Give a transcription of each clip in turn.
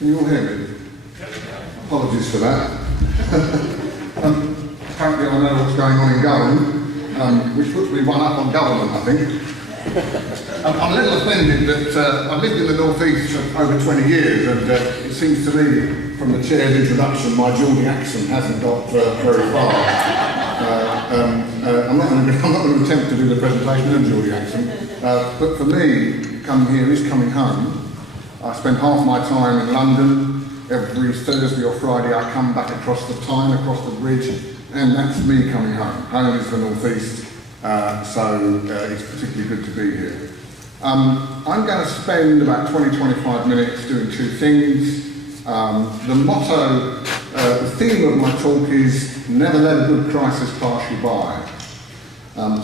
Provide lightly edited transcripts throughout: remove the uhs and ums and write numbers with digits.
Can you all hear me? Apologies for that. Apparently I know what's going on in government, which puts me one up on government, I think. I'm a little offended that I've lived in the North East for over 20 years, and it seems to me, from the chair's introduction, my Geordie accent hasn't got very far. I'm not going to attempt to do the presentation in a Geordie accent, but for me, coming here is coming home. I spend half my time in London. Every Thursday or Friday I come back across the Tyne, across the bridge, and that's me coming home. Home is the North East, so it's particularly good to be here. I'm going to spend about 20-25 minutes doing two things. The motto, the theme of my talk is never let a good crisis pass you by.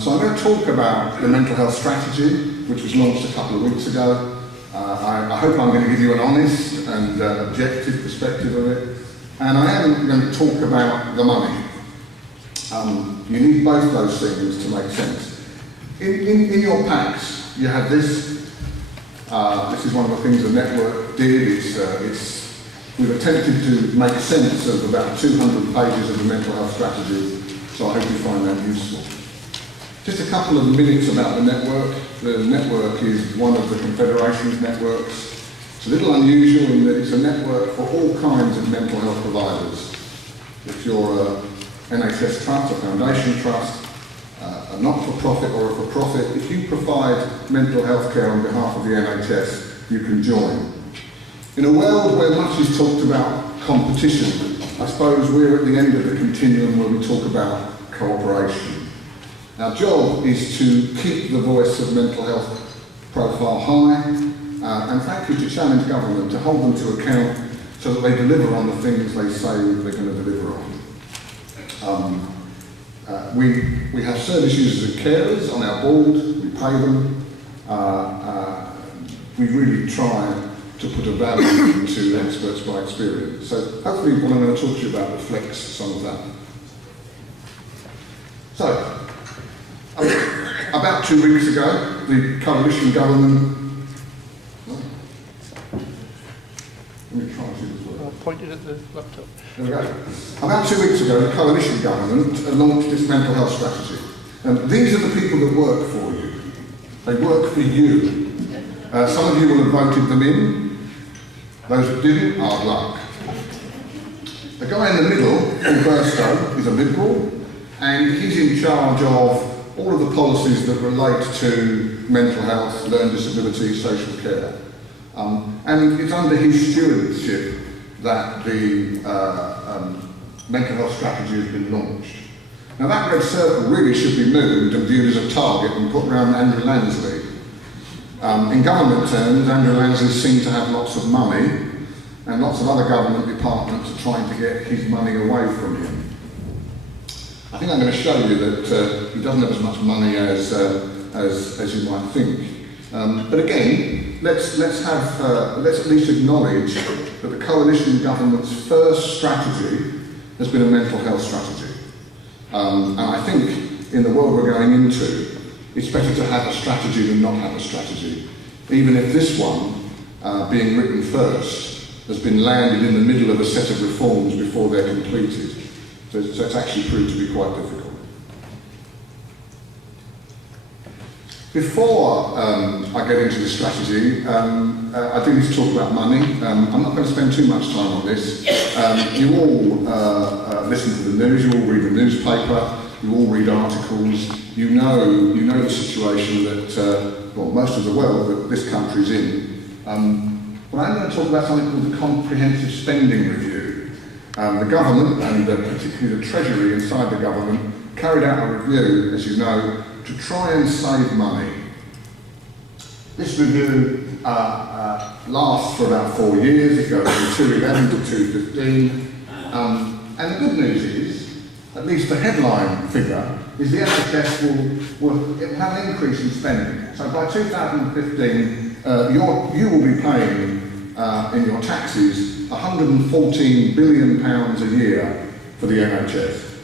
So I'm going to talk about the mental health strategy, which was launched a couple of weeks ago. I hope I'm going to give you an honest and objective perspective of it. And I am going to talk about the money. You need both those things to make sense. In your packs, you have this. This is one of the things the network did. We've attempted to make sense of about 200 pages of the mental health strategy, so I hope you find that useful. Just a couple of minutes about the network. The network is one of the Confederation's networks. It's a little unusual in that it's a network for all kinds of mental health providers. If you're an NHS trust, a foundation trust, a not-for-profit or a for-profit, if you provide mental health care on behalf of the NHS, you can join. In a world where much is talked about competition, I suppose we're at the end of the continuum where we talk about cooperation. Our job is to keep the voice of mental health profile high, and frankly to challenge government, to hold them to account so that they deliver on the things they say they're going to deliver on. We have service users and carers on our board, we pay them. We really try to put a value into experts by experience. So hopefully what I'm going to talk to you about reflects some of that. So, about 2 weeks ago, the coalition government... Let me try and see this work. Pointed at the laptop. There we go. About 2 weeks ago, the coalition government launched its mental health strategy. These are the people that work for you. They work for you. Some of you will have voted them in. Those that didn't, hard luck. The guy in the middle, Paul Burstow, is a Liberal, and he's in charge of all of the policies that relate to mental health, learning disability, social care. And it's under his stewardship that the mental health strategy has been launched. Now that red circle really should be moved and viewed as a target and put around Andrew Lansley. In government terms, Andrew Lansley seemed to have lots of money, and lots of other government departments are trying to get his money away from him. I think I'm going to show you that he doesn't have as much money as you might think. But again, let's at least acknowledge that the coalition government's first strategy has been a mental health strategy. And I think in the world we're going into, it's better to have a strategy than not have a strategy, even if this one, being written first, has been landed in the middle of a set of reforms before they're completed. So it's actually proved to be quite difficult. Before I get into the strategy, I do need to talk about money. I'm not going to spend too much time on this. You all listen to the news, you all read the newspaper, you all read articles. You know the situation that, well, most of the world that this country's in. But I'm going to talk about something called the Comprehensive Spending Review. The government, and particularly the Treasury inside the government, carried out a review, as you know, to try and save money. This review lasts for about 4 years. It goes from 2011 to 2015. And the good news is, at least the headline figure, is the NHS will have an increase in spending. So by 2015, you will be paying in your taxes £114 billion a year for the NHS.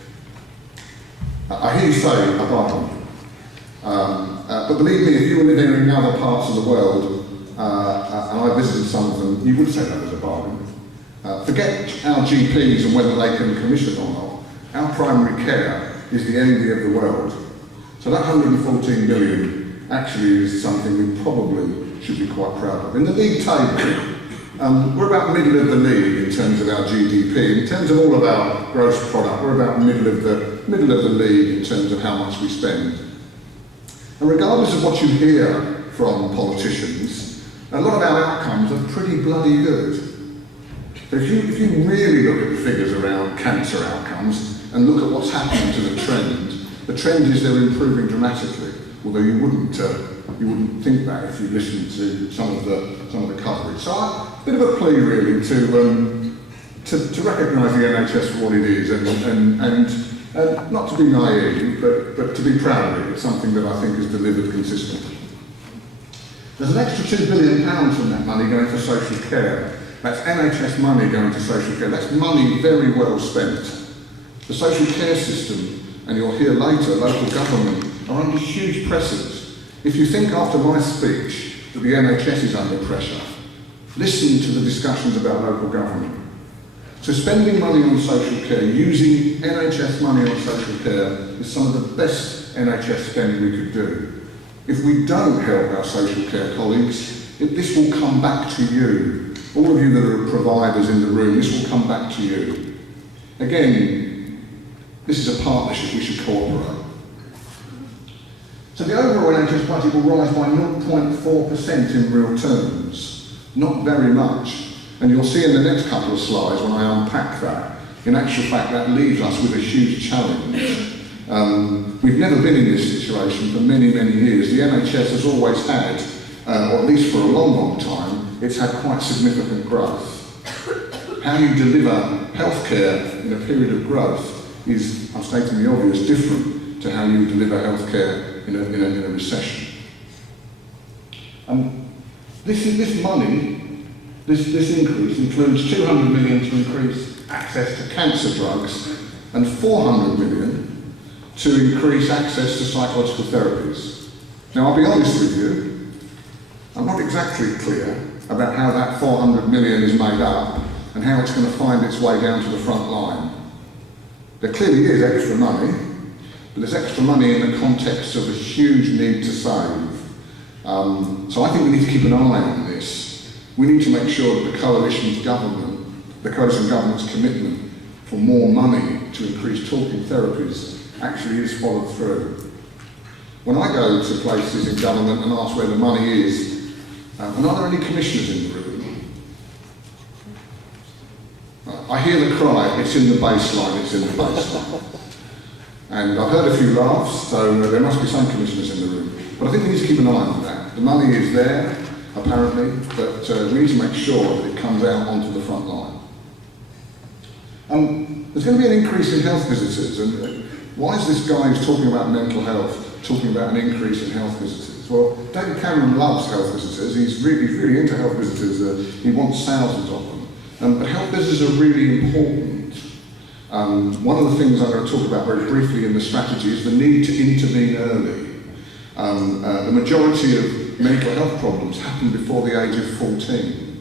I hear you say a bargain. But believe me, if you were living in other parts of the world, and I visited some of them, you would say that was a bargain. Forget our GPs and whether they can commission or not. Our primary care is the envy of the world. So that 114 billion actually is something we probably should be quite proud of. In the league table, we're about middle of the league in terms of our GDP. In terms of all of our gross product, we're about middle of the league in terms of how much we spend. And regardless of what you hear from politicians, a lot of our outcomes are pretty bloody good. So if you really look at the figures around cancer outcomes and look at what's happening to the trend is they're improving dramatically. Although you wouldn't think that if you listened to some of the coverage. So a bit of a plea really to recognise the NHS for what it is and not to be naive, but to be proud of it. It's something that I think is delivered consistently. There's an extra £2 billion from that money going to social care. That's NHS money going to social care. That's money very well spent. The social care system, and you'll hear later, local government are under huge pressures. If you think after my speech that the NHS is under pressure, listen to the discussions about local government. So spending money on social care, using NHS money on social care is some of the best NHS spending we could do. If we don't help our social care colleagues, this will come back to you. All of you that are providers in the room, this will come back to you. Again, this is a partnership, we should cooperate. So the overall NHS budget will rise by 0.4% in real terms. Not very much. And you'll see in the next couple of slides when I unpack that, in actual fact that leaves us with a huge challenge. We've never been in this situation for many, many years. The NHS has always had, or at least for a long, long time, it's had quite significant growth. How you deliver healthcare in a period of growth is, I'm stating the obvious, different to how you deliver healthcare in a recession. This money, this increase includes 200 million to increase access to cancer drugs and 400 million to increase access to psychological therapies. Now, I'll be honest with you, I'm not exactly clear about how that 400 million is made up and how it's going to find its way down to the front line. There clearly is extra money, but there's extra money in the context of a huge need to save. So I think we need to keep an eye on this. We need to make sure that the coalition government's commitment for more money to increase talking therapies actually is followed through. When I go to places in government and ask where the money is, and are there any commissioners in the room? I hear the cry, it's in the baseline, it's in the baseline. And I've heard a few laughs, so there must be some commissioners in the room. But I think we need to keep an eye on that. The money is there, apparently, but we need to make sure that it comes out onto the front line. There's going to be an increase in health visitors, and why is this guy who's talking about mental health talking about an increase in health visitors? Well, David Cameron loves health visitors. He's really into health visitors. He wants thousands of them. But health visitors are really important. One of the things I'm going to talk about very briefly in the strategy is the need to intervene early. The majority of mental health problems happen before the age of 14.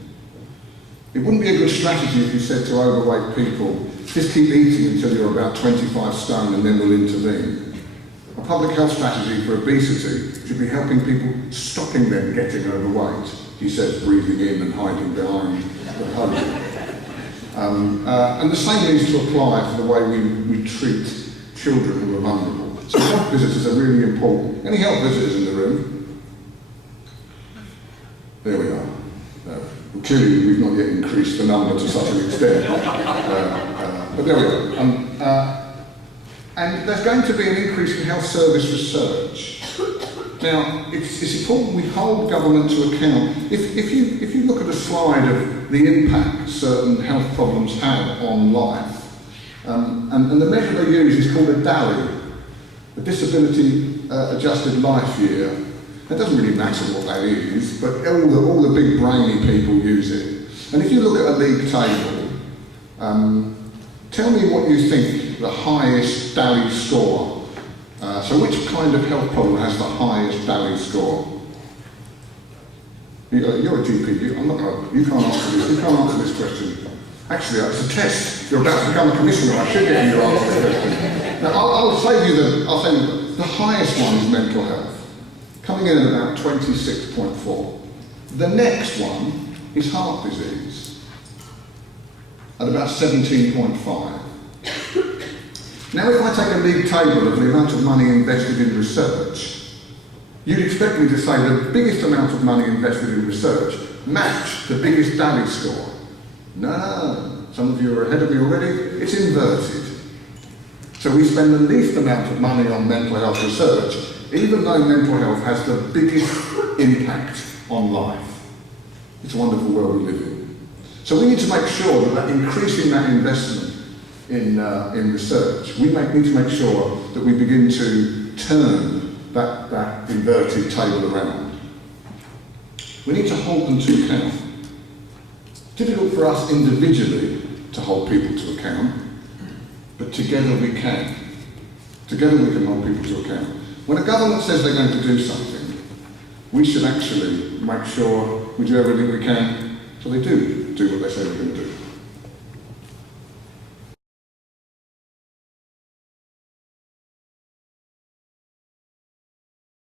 It wouldn't be a good strategy if you said to overweight people, just keep eating until you're about 25 stone and then we'll intervene. A public health strategy for obesity should be helping people, stopping them getting overweight, he says, breathing in and hiding behind the podium. And the same needs to apply to the way we treat children who are vulnerable. So health visitors are really important. Any health visitors in the room? There we are. Clearly we've not yet increased the number to such an extent. But there we are. And there's going to be an increase in health service research. Now, it's important we hold government to account. If you look at a slide of the impact certain health problems have on life, and the measure they use is called a DALY, a Disability Adjusted Life Year. It doesn't really matter what that is, but all the big brainy people use it. And if you look at a league table, tell me what you think the highest DALY score. So which kind of health problem has the highest DALY score? You're a GP, you can't answer this question. Actually, it's a test. You're about to become a commissioner, I should get you to answer this question. Now, I'll say you the highest one is mental health, coming in at about 26.4. The next one is heart disease, at about 17.5. Now, if I take a league table of the amount of money invested in research, you'd expect me to say the biggest amount of money invested in research matched the biggest DALI score. No, some of you are ahead of me already. It's inverted. So we spend the least amount of money on mental health research, even though mental health has the biggest impact on life. It's a wonderful world we live in. So we need to make sure that increasing that investment in research, we need to make sure that we begin to turn that inverted table around. We need to hold them to account. Difficult for us individually to hold people to account, but together we can. Together we can hold people to account. When a government says they're going to do something, we should actually make sure we do everything we can so they do what they say they're going to do.